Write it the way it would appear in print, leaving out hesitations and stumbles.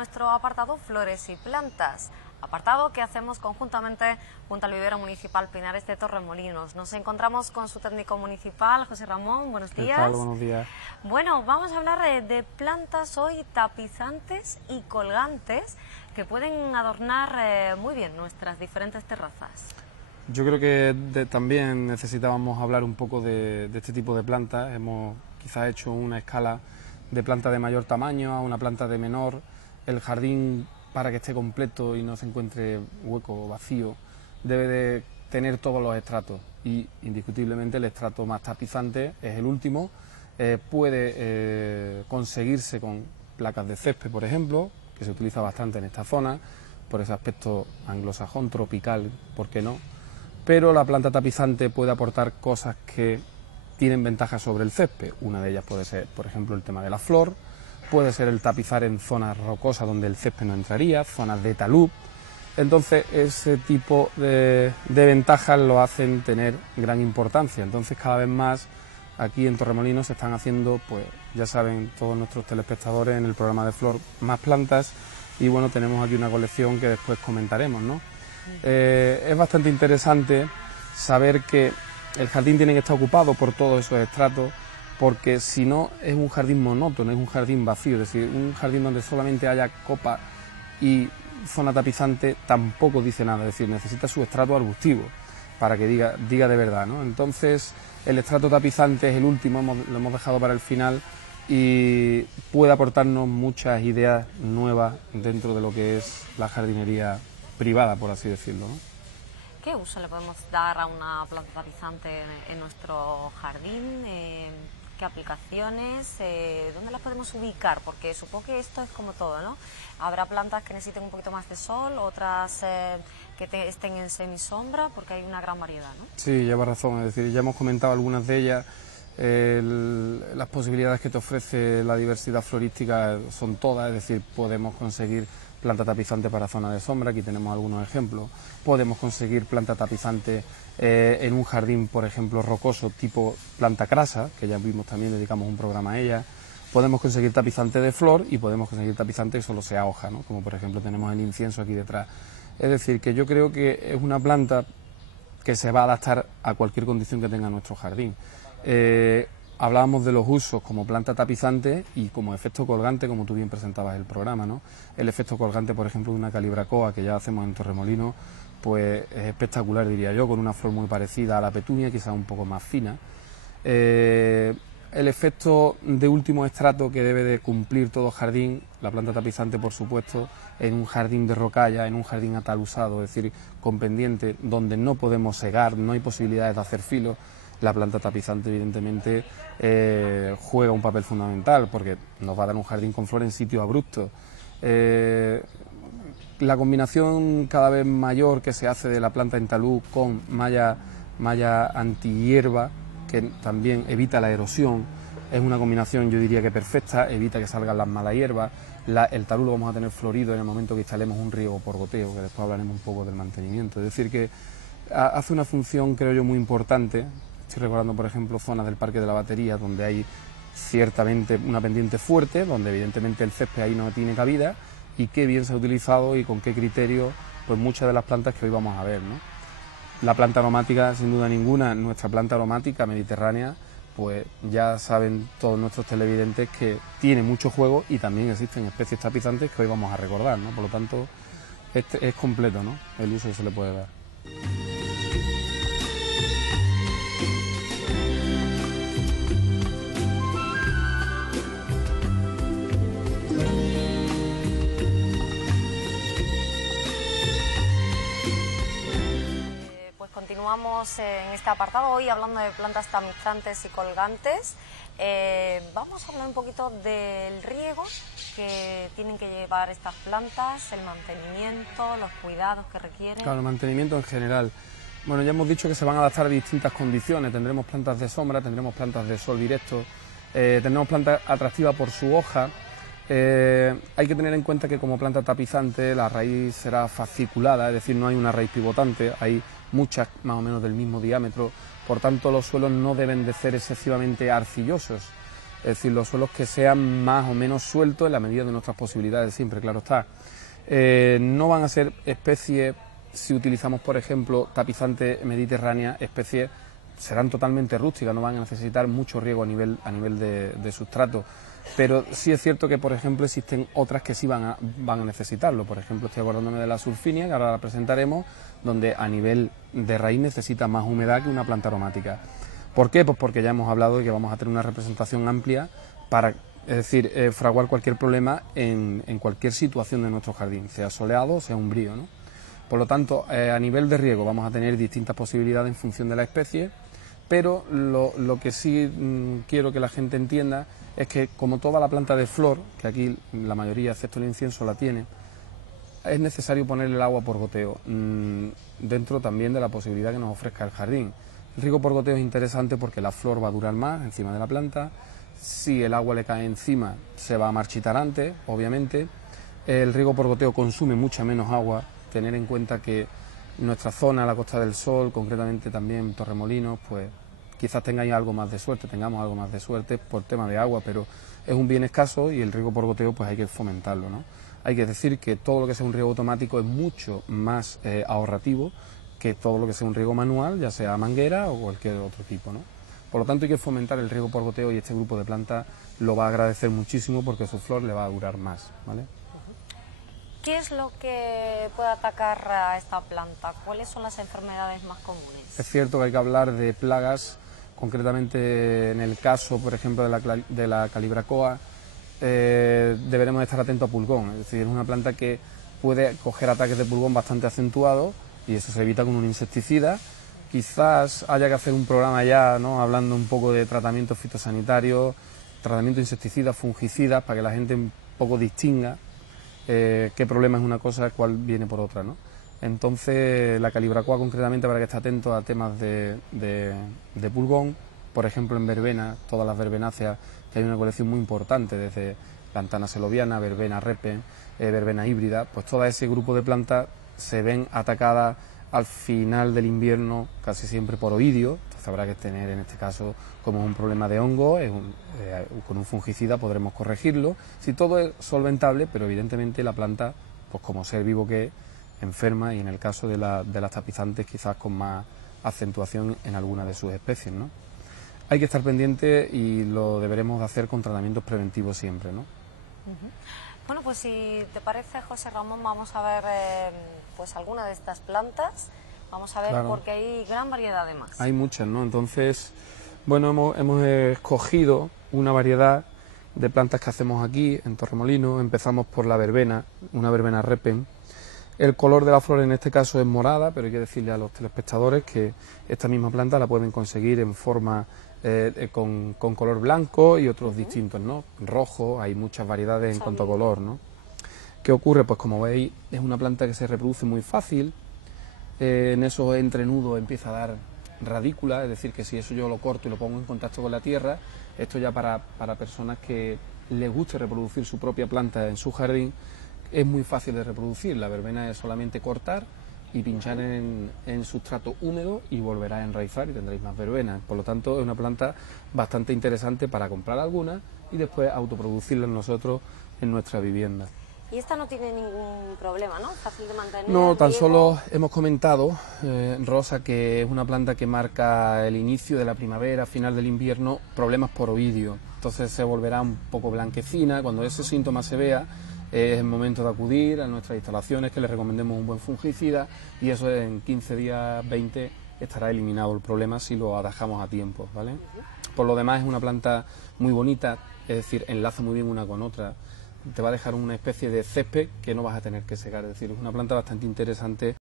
nuestro apartado Flores y Plantas, apartado que hacemos conjuntamente junto al vivero municipal Pinares de Torremolinos. Nos encontramos con su técnico municipal, José Ramón. Buenos días. ¿Qué tal? Buenos días. Bueno, vamos a hablar de plantas hoy tapizantes y colgantes que pueden adornar muy bien nuestras diferentes terrazas. Yo creo que también necesitábamos hablar un poco de este tipo de plantas. Hemos quizás hecho una escala de planta de mayor tamaño a una planta de menor. El jardín, para que esté completo y no se encuentre hueco o vacío, debe de tener todos los estratos y indiscutiblemente el estrato más tapizante es el último. Puede conseguirse con placas de césped, por ejemplo, que se utiliza bastante en esta zona, por ese aspecto anglosajón, tropical, ¿por qué no? Pero la planta tapizante puede aportar cosas que tienen ventajas sobre el césped. Una de ellas puede ser, por ejemplo, el tema de la flor, puede ser el tapizar en zonas rocosas donde el césped no entraría, zonas de talud. Entonces, ese tipo de ventajas lo hacen tener gran importancia. Entonces, cada vez más aquí en Torremolinos se están haciendo, pues ya saben todos nuestros telespectadores, en el programa de Flor, más plantas. Y bueno, tenemos aquí una colección que después comentaremos, ¿no? Es bastante interesante saber que el jardín tiene que estar ocupado por todos esos estratos, porque si no es un jardín monótono, es un jardín vacío, es decir, un jardín donde solamente haya copa y zona tapizante tampoco dice nada, es decir, necesita su estrato arbustivo para que diga de verdad, ¿no? Entonces, el estrato tapizante es el último, lo hemos dejado para el final y puede aportarnos muchas ideas nuevas dentro de lo que es la jardinería privada, por así decirlo, ¿no? ¿Qué uso le podemos dar a una planta tapizante en nuestro jardín? ¿Qué aplicaciones? ¿Dónde las podemos ubicar? Porque supongo que esto es como todo, ¿no? Habrá plantas que necesiten un poquito más de sol, otras que estén en semisombra, porque hay una gran variedad, ¿no? Sí, lleva razón, es decir, ya hemos comentado algunas de ellas. Las posibilidades que te ofrece la diversidad florística son todas, es decir, podemos conseguir planta tapizante para zona de sombra, aquí tenemos algunos ejemplos. Podemos conseguir planta tapizante en un jardín, por ejemplo, rocoso, tipo planta crasa, que ya vimos también, dedicamos un programa a ella. Podemos conseguir tapizante de flor y podemos conseguir tapizante que solo sea hoja, ¿no? Como por ejemplo tenemos el incienso aquí detrás. Es decir, que yo creo que es una planta que se va a adaptar a cualquier condición que tenga nuestro jardín. Hablábamos de los usos como planta tapizante y como efecto colgante, como tú bien presentabas el programa, ¿no? El efecto colgante, por ejemplo, de una calibracoa que ya hacemos en Torremolinos, pues es espectacular, diría yo, con una flor muy parecida a la petunia, quizás un poco más fina. El efecto de último estrato que debe de cumplir todo jardín, la planta tapizante, por supuesto, en un jardín de rocalla, en un jardín atalusado, es decir, con pendiente, donde no podemos segar, no hay posibilidades de hacer filo. La planta tapizante, evidentemente, juega un papel fundamental porque nos va a dar un jardín con flor en sitios abruptos. La combinación cada vez mayor que se hace de la planta en talud con malla antihierba, que también evita la erosión, es una combinación, yo diría que perfecta, evita que salgan las malas hierbas. El talud lo vamos a tener florido en el momento que instalemos un riego por goteo, que después hablaremos un poco del mantenimiento. Es decir, que hace una función, creo yo, muy importante. Estoy recordando, por ejemplo, zonas del Parque de la Batería, donde hay ciertamente una pendiente fuerte, donde evidentemente el césped ahí no tiene cabida, y qué bien se ha utilizado y con qué criterio, pues muchas de las plantas que hoy vamos a ver, ¿no? La planta aromática, sin duda ninguna, nuestra planta aromática mediterránea, pues ya saben todos nuestros televidentes que tiene mucho juego y también existen especies tapizantes que hoy vamos a recordar, ¿no? Por lo tanto, este es completo, ¿no?, el uso que se le puede dar. Continuamos en este apartado hoy hablando de plantas tapizantes y colgantes. Vamos a hablar un poquito del riego que tienen que llevar estas plantas, el mantenimiento, los cuidados que requieren. Claro, el mantenimiento en general. Bueno, ya hemos dicho que se van a adaptar a distintas condiciones. Tendremos plantas de sombra, tendremos plantas de sol directo, tendremos plantas atractivas por su hoja. Hay que tener en cuenta que como planta tapizante la raíz será fasciculada, es decir, no hay una raíz pivotante, hay muchas más o menos del mismo diámetro, por tanto los suelos no deben de ser excesivamente arcillosos. es decir, los suelos que sean más o menos sueltos en la medida de nuestras posibilidades, siempre, claro está. No van a ser especies, si utilizamos por ejemplo tapizante mediterránea, especies serán totalmente rústicas, no van a necesitar mucho riego a nivel de sustrato, pero sí es cierto que por ejemplo existen otras que sí van a necesitarlo. Por ejemplo, estoy acordándome de la sulfinia, que ahora la presentaremos, donde a nivel de raíz necesita más humedad que una planta aromática. ¿Por qué? Pues porque ya hemos hablado de que vamos a tener una representación amplia para, es decir, fraguar cualquier problema en cualquier situación de nuestro jardín, sea soleado o sea umbrío, ¿no? Por lo tanto, a nivel de riego vamos a tener distintas posibilidades en función de la especie, pero lo que sí quiero que la gente entienda es que, como toda la planta de flor, que aquí la mayoría, excepto el incienso, la tiene, es necesario ponerle el agua por goteo, dentro también de la posibilidad que nos ofrezca el jardín. El riego por goteo es interesante porque la flor va a durar más encima de la planta. Si el agua le cae encima, se va a marchitar antes, obviamente. El riego por goteo consume mucha menos agua. Tener en cuenta que nuestra zona, la Costa del Sol, concretamente también Torremolinos, pues quizás tengamos algo más de suerte por tema de agua, pero es un bien escaso y el riego por goteo pues hay que fomentarlo, ¿no? Hay que decir que todo lo que sea un riego automático es mucho más ahorrativo que todo lo que sea un riego manual, ya sea manguera o cualquier otro tipo, ¿no? Por lo tanto hay que fomentar el riego por goteo y este grupo de plantas lo va a agradecer muchísimo porque su flor le va a durar más, ¿vale? ¿Qué es lo que puede atacar a esta planta? ¿Cuáles son las enfermedades más comunes? Es cierto que hay que hablar de plagas, concretamente en el caso, por ejemplo, de la calibracoa, deberemos estar atentos a pulgón, es decir, es una planta que puede coger ataques de pulgón bastante acentuados y eso se evita con un insecticida. Quizás haya que hacer un programa ya, ¿no?, hablando un poco de tratamientos fitosanitarios, tratamiento insecticidas, fungicidas, para que la gente un poco distinga qué problema es una cosa, cuál viene por otra, ¿no? Entonces, la calibracoa concretamente, para que esté atento a temas de pulgón, por ejemplo en verbena, todas las verbenáceas, que hay una colección muy importante, desde lantana seloviana, verbena repen, verbena híbrida, pues todo ese grupo de plantas se ven atacadas al final del invierno casi siempre por oidio. Entonces habrá que tener, en este caso, como es un problema de hongo, con un fungicida podremos corregirlo. Si todo es solventable, pero evidentemente la planta, pues como ser vivo que es, enferma, y en el caso de las tapizantes quizás con más acentuación en alguna de sus especies, ¿no? Hay que estar pendiente y lo deberemos de hacer con tratamientos preventivos siempre, ¿no? Bueno, pues si te parece, José Ramón, vamos a ver pues alguna de estas plantas, vamos a ver, claro, porque hay gran variedad además. Hay muchas, ¿no? Entonces, bueno, hemos escogido una variedad de plantas que hacemos aquí en Torremolinos. Empezamos por la verbena, una verbena repen. El color de la flor en este caso es morada, pero hay que decirle a los telespectadores que esta misma planta la pueden conseguir en forma con color blanco y otros distintos, ¿no? Rojo, hay muchas variedades en cuanto a color, ¿no? ¿Qué ocurre? Pues como veis, es una planta que se reproduce muy fácil, en esos entrenudos empieza a dar radícula, es decir, que si eso yo lo corto y lo pongo en contacto con la tierra, esto ya para personas que les guste reproducir su propia planta en su jardín, es muy fácil de reproducir. La verbena es solamente cortar y pinchar en sustrato húmedo y volverá a enraizar y tendréis más verbenas. Por lo tanto, es una planta bastante interesante para comprar alguna y después autoproducirla nosotros en nuestra vivienda. Y esta no tiene ningún problema, ¿no? Fácil de mantener. No, tan solo hemos comentado, Rosa, que es una planta que marca el inicio de la primavera, final del invierno, problemas por oidio. Entonces se volverá un poco blanquecina. Cuando ese síntoma se vea, es el momento de acudir a nuestras instalaciones, que le recomendemos un buen fungicida, y eso en 15 días, 20, estará eliminado el problema si lo atajamos a tiempo, ¿vale? Por lo demás es una planta muy bonita, es decir, enlaza muy bien una con otra, te va a dejar una especie de césped que no vas a tener que secar, es decir, es una planta bastante interesante